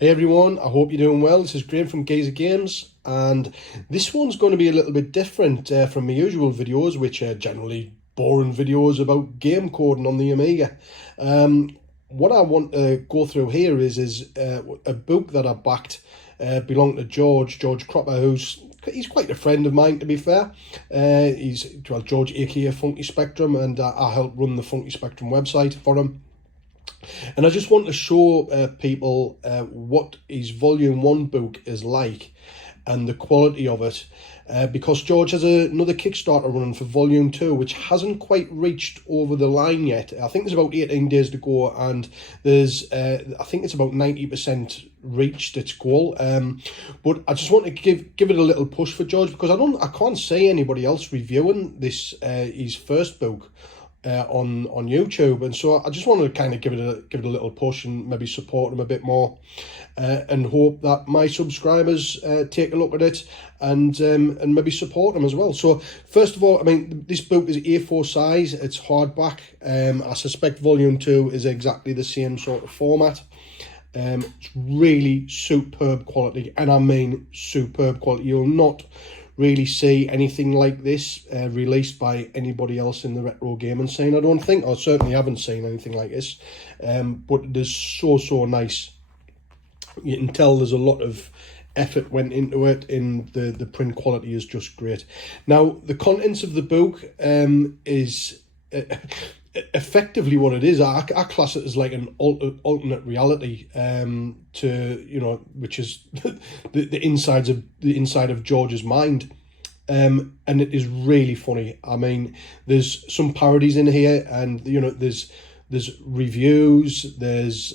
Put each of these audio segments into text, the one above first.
Hey everyone, I hope you're doing well. This is Graham from Gazer Games, and this one's going to be a little bit different from my usual videos, which are generally boring videos about game coding on the Amiga. What I want to go through here is a book that I backed, belonged to George Cropper, he's quite a friend of mine, to be fair. George, aka Funky Spectrum, and I helped run the Funky Spectrum website for him. And I just want to show people what his Volume 1 book is like and the quality of it, because George has another Kickstarter running for Volume 2, which hasn't quite reached over the line yet. I think there's about 18 days to go, and there's I think it's about 90% reached its goal. But I just want to give it a little push for George, because I can't see anybody else reviewing this his first book on YouTube, and so I just wanted to kind of give it a little push and maybe support him a bit more, and hope that my subscribers take a look at it and maybe support him as well. So first of all, I mean, this book is A4 size, it's hardback. I suspect Volume 2 is exactly the same sort of format. It's really superb quality, and I mean superb quality. You'll not really see anything like this released by anybody else in the retro gaming scene, I don't think. I certainly haven't seen anything like this, but it is so nice. You can tell there's a lot of effort went into it, and the print quality is just great. Now, the contents of the book is effectively what it is. I class it as like an alternate reality, which is the inside of George's mind, and it is really funny. I mean, there's some parodies in here, and there's reviews, there's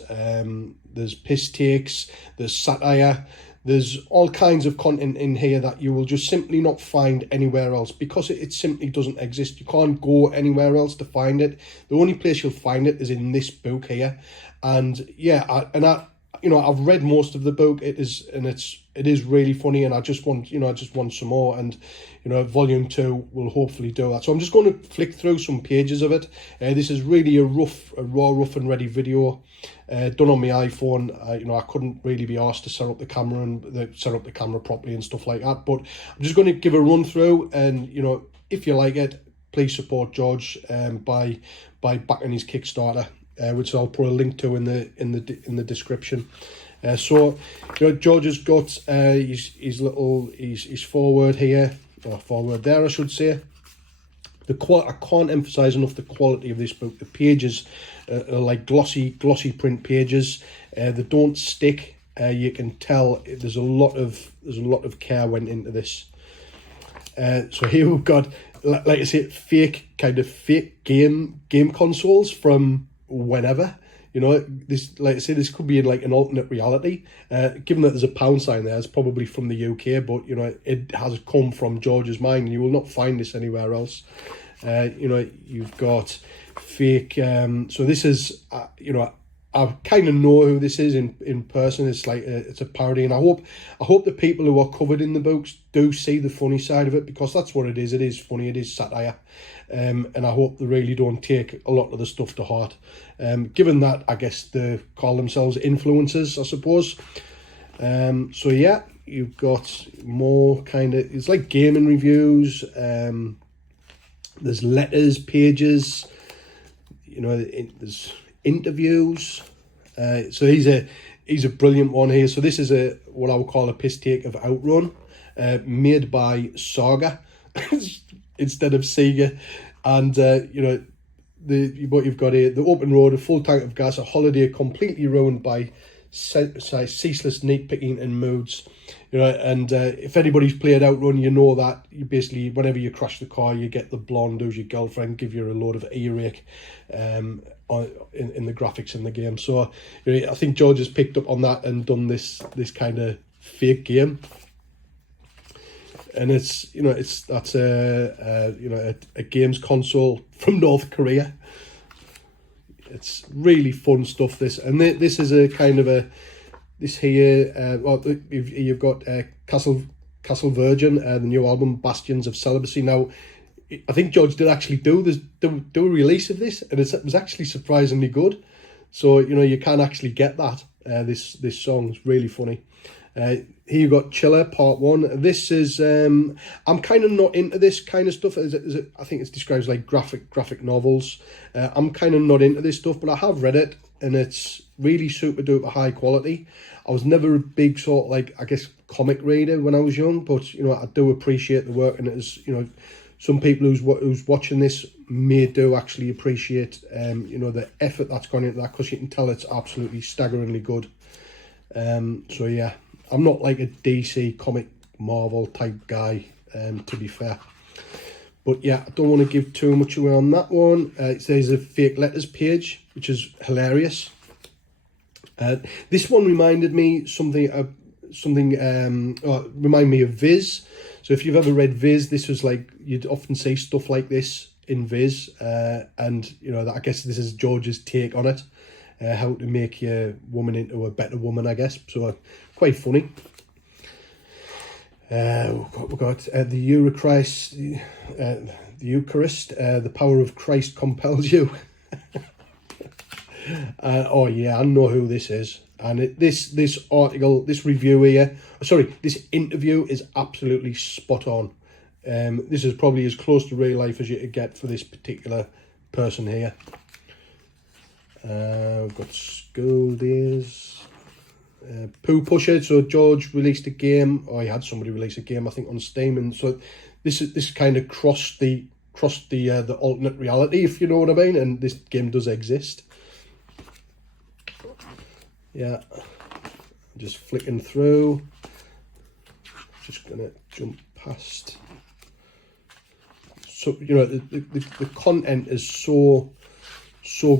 piss takes, there's satire. There's all kinds of content in here that you will just simply not find anywhere else, because it simply doesn't exist. You can't go anywhere else to find it. The only place you'll find it is in this book here. And yeah, I've read most of the book. It is really funny, and I just want some more. And Volume 2 will hopefully do that. So I'm just going to flick through some pages of it. This is really a raw, rough and ready video, done on my iPhone. I couldn't really be asked to set up the camera properly and stuff like that. But I'm just going to give a run through, and if you like it, please support George by backing his Kickstarter, which I'll put a link to in the description. So George has got his forward here, or forward there, I should say. I can't emphasize enough the quality of this book. The pages are like glossy print pages. They don't stick. You can tell there's a lot of care went into this. So here we've got, like I say, fake game consoles from whenever. This, like I say, this could be like an alternate reality. Given that there's a pound sign there, it's probably from the UK, but it has come from George's mind, and you will not find this anywhere else. You've got fake. So this is, I kind of know who this is in person. It's like it's a parody, and I hope the people who are covered in the books do see the funny side of it, because that's what it is. It is funny. It is satire, and I hope they really don't take a lot of the stuff to heart. Given that, I guess they call themselves influencers, I suppose. So yeah, you've got more it's like gaming reviews. There's letters, pages. There's interviews. So he's a brilliant one here. So this is what I would call a piss take of Outrun, made by Saga instead of Sega. And what you've got here: the open road, a full tank of gas, a holiday completely ruined by ceaseless nitpicking and moods. And if anybody's played Outrun, you know that you basically, whenever you crash the car, you get the blonde who's your girlfriend give you a load of earache in the graphics in the game. So I think George has picked up on that and done this kind of fake game. And that's a games console from North Korea. It's really fun stuff, this. And this is a kind of this here. You've got Castle Virgin, the new album Bastions of Celibacy. Now, I think George did actually do a release of this, and it was actually surprisingly good. So you can actually get that. This song's really funny. Here you got Chiller Part 1. This is I'm kind of not into this kind of stuff. I think it's described as like graphic novels. I'm kind of not into this stuff, but I have read it, and it's really super duper high quality. I was never a big sort of like, I guess, comic reader when I was young, but you know, I do appreciate the work, and it is, you know, some people who's watching this may do actually appreciate you know, the effort that's gone into that, because you can tell it's absolutely staggeringly good. So yeah, I'm not like a DC comic Marvel type guy, to be fair. But yeah, I don't want to give too much away on that one. It says a fake letters page, which is hilarious. This one reminded me remind me of Viz. So if you've ever read Viz, this was like, you'd often see stuff like this in Viz, and you know, I guess this is George's take on it, how to make your woman into a better woman, I guess. So quite funny. We've got the Eucharist, the power of Christ compels you. Oh yeah, I know who this is. And this article, this review here, sorry, this interview is absolutely spot on. This is probably as close to real life as you could get for this particular person here. We've got School Days, Poo Pusher. So George released a game, or he had somebody release a game, I think, on Steam, and so this kind of crossed the alternate reality, if you know what I mean. And this game does exist. Yeah, just flicking through, just gonna jump past. So you know, the content is so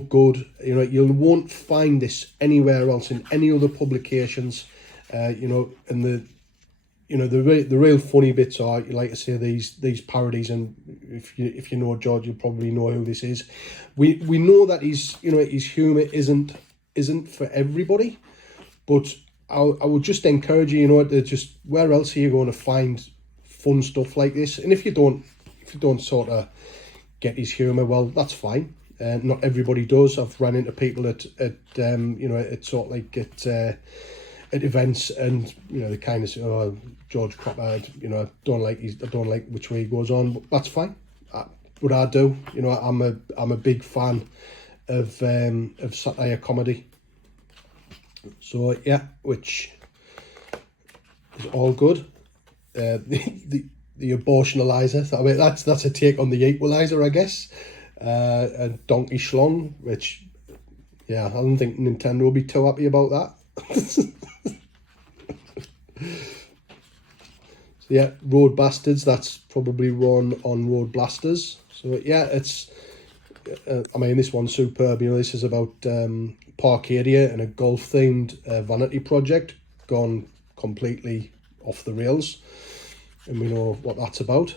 good. You know, you won't find this anywhere else in any other publications. You know, and the real funny bits are, you like to say, these parodies, and if you know George, you'll probably know who this is. We know that his humour isn't for everybody, but I would just encourage you, you know, to just, where else are you going to find fun stuff like this? And if you don't sort of get his humour, well, that's fine. Not everybody does. I've run into people at you know, at sort of like at events, and you know, they kind of say, oh, George Cropper, you know, I don't like which way he goes on, but that's fine. But I do, you know, I'm a big fan of satire comedy. So yeah, which is all good. The abortionalizer, I mean, that's a take on the equalizer, I guess. And Donkey Schlong, which, yeah, I don't think Nintendo will be too happy about that. So yeah, Road Bastards, that's probably run on Road Blasters. So yeah, it's I mean, this one's superb. You know, this is about Parkadia and a golf themed vanity project gone completely off the rails, and we know what that's about.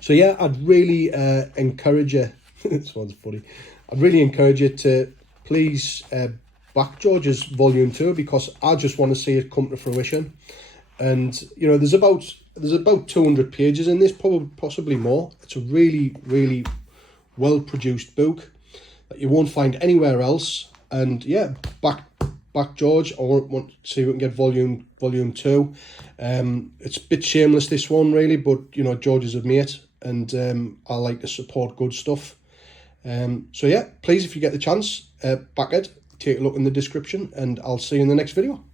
So yeah, I'd really encourage you, this one's funny, I'd really encourage you to please back George's Volume 2, because I just want to see it come to fruition. And you know, there's about 200 pages in this, probably possibly more. It's a really, really well produced book that you won't find anywhere else. And yeah, back George. I want to see if we can get volume 2. It's a bit shameless, this one, really, but you know, George is a mate, and I like to support good stuff. So yeah, please, if you get the chance, back it, take a look in the description, and I'll see you in the next video.